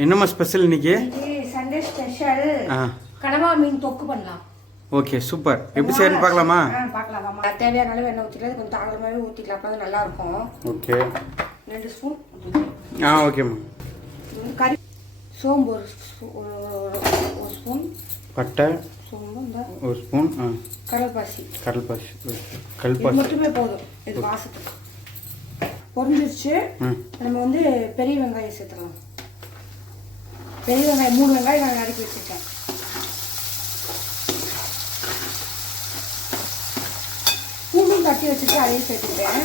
என்னம்மா ஸ்பெஷல் இன்னைக்கு? Sunday special கனவா மீன் தொக்கு பண்ணலாம். Okay super. எப்படி செய்யணும் பார்க்கலாமா? பார்க்கலாமா. தேவையான அளவு எண்ணெய் ஊற்றிக்கலாம். கொஞ்சம் தாராளமாகவே ஊற்றிக்கலாம். அப்போ தான் நல்லா இருக்கும். Okay 2 spoon. ஓகேம்மா. கறி சோம்பு ஒரு ஸ்பூன், பட்டை சோம்பு ஒரு ஸ்பூன், கடல்பாசி மட்டுமே போதும். இது வாசத்துக்கு பொரிஞ்சிருச்சு. நம்ம வந்து பெரிய வெங்காயம் சேர்த்துக்கலாம். பெரிய வெங்காயம் 3 வெங்காயம் நான் நறுக்கி வச்சுருக்கேன். பூண்டும் தட்டி வச்சுட்டு அதையும் சேர்த்துக்கிட்டேன்.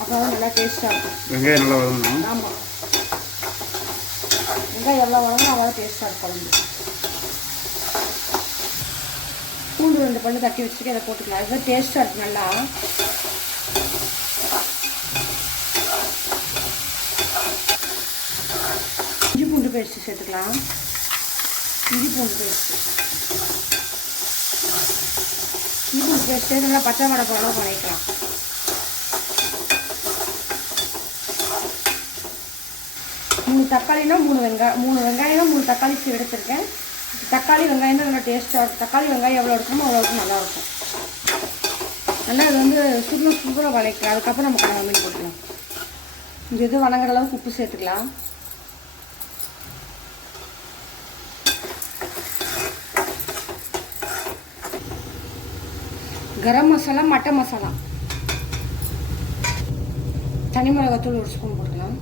அப்போ நல்லா டேஸ்ட்டாக இருக்கும். வெங்காயம் நல்லா வதங்கணும். ஆமாம், வெங்காயம் எல்லாம் வதங்கணும். அவ்வளோ டேஸ்ட்டாக இருக்கும் குழம்பு. பூண்டு 2 பல்லு தட்டி வச்சுட்டு அதை போட்டுக்கலாம். அதுதான் டேஸ்ட்டாக இருக்குது நல்லா. இஞ்சி பூண்டு பேஸ்ட்டு சேர்த்துக்கலாம். இஞ்சி பூண்டு பேஸ்ட்டு நல்லா பச்சை வடை போடலாம் பண்ணிக்கலாம். தக்காளினா 3 வெங்காயம் 3 தக்காளி எடுத்துருக்கேன். தக்காளி வெங்காயம் தான் நல்லா டேஸ்ட்டாக இருக்கும். தக்காளி வெங்காயம் எவ்வளோ இருக்கணுமோ அவ்வளோக்கு நல்லாயிருக்கும். நல்லா இது வந்து சுடுல வதக்கலாம். அதுக்கப்புறம் நம்ம கனவா மீன் போட்டுக்கலாம். இந்த இது வணங்குற அளவுக்கு உப்பு சேர்த்துக்கலாம். கரம் மசாலா, மட்டன் மசாலா, தனி மிளகாத்தூள் 1 ஸ்பூன் போட்டுக்கலாம்.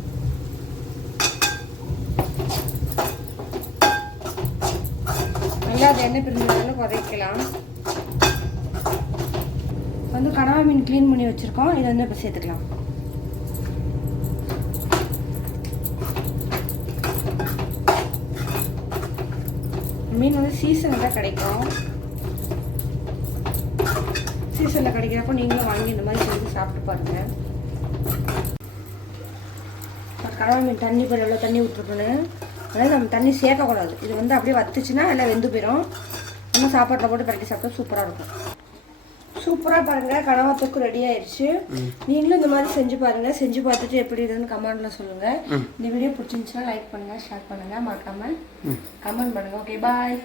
நல்லா அது எண்ணெய் பிரிஞ்சு வதக்கலாம். வந்து கனவா மீன் க்ளீன் பண்ணி வச்சுருக்கோம். இதை வந்து இப்போ சேர்த்துக்கலாம். மீன் வந்து சீசனில் தான் கிடைக்கும். சீசனில் கிடைக்கிறப்போ நீங்களும் வாங்கி இந்த மாதிரி செஞ்சு சாப்பிட்டு பாருங்கள். கனவா மீன் தண்ணி போய் எவ்வளோ தண்ணி விட்டுருக்கணும். அதாவது நம்ம தண்ணி சேர்க்கக்கூடாது. இது வந்து அப்படியே வத்துச்சுன்னா எல்லாம் வெந்து போயிடும். நம்ம சாப்பாட்டில் போட்டு பறக்கி சாப்பிட்டா சூப்பராக இருக்கும். சூப்பராக பாருங்கள், கனவா தொக்கு ரெடி ஆயிடுச்சு. நீங்களும் இந்த மாதிரி செஞ்சு பாருங்கள். செஞ்சு பார்த்துட்டு எப்படி இதுன்னு கமெண்ட்டில் சொல்லுங்கள். இந்த வீடியோ பிடிச்சிருந்துச்சுன்னா லைக் பண்ணுங்கள், ஷேர் பண்ணுங்கள், மறக்காமல் கமெண்ட் பண்ணுங்கள். Okay bye.